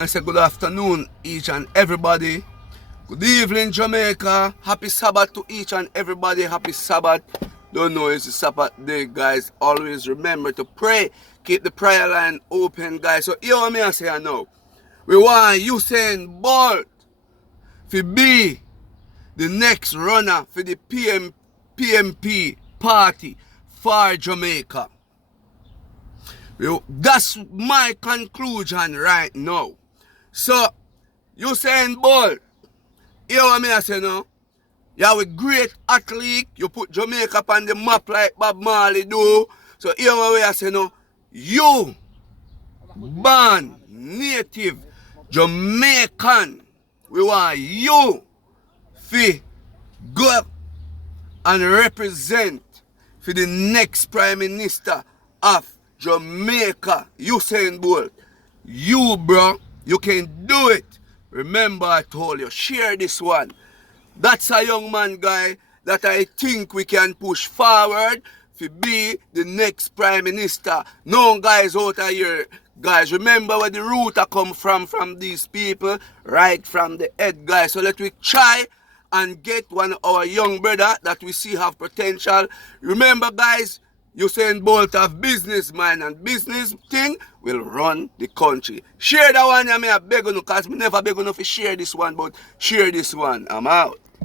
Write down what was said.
I say good afternoon, each and everybody. Good evening, Jamaica. Happy Sabbath to each and everybody. Happy Sabbath. Don't know it's a Sabbath day, guys. Always remember to pray. Keep the prayer line open, guys. So here what me I say now. We want Usain Bolt to be the next runner for the PMP party for Jamaica. That's my conclusion right now. So, Usain Bolt, hear what me I say now? You're a great athlete. You put Jamaica on the map like Bob Marley do. So, hear what I say now? You, born native Jamaican, we want you to go and represent for the next Prime Minister of Jamaica, Usain Bolt. You, bro, you can do it. Remember I told you, share this one. That's a young man, guy, that I think we can push forward to be the next Prime Minister. No, guys, out of here. Guys, remember where the root come from these people, right from the head, guys. So let we try and get one of our young brother that we see have potential. Remember, guys, Usain Bolt have business mind, and business thing will run the country. Share that one, I beg you, because I never beg you to share this one, but share this one. I'm out.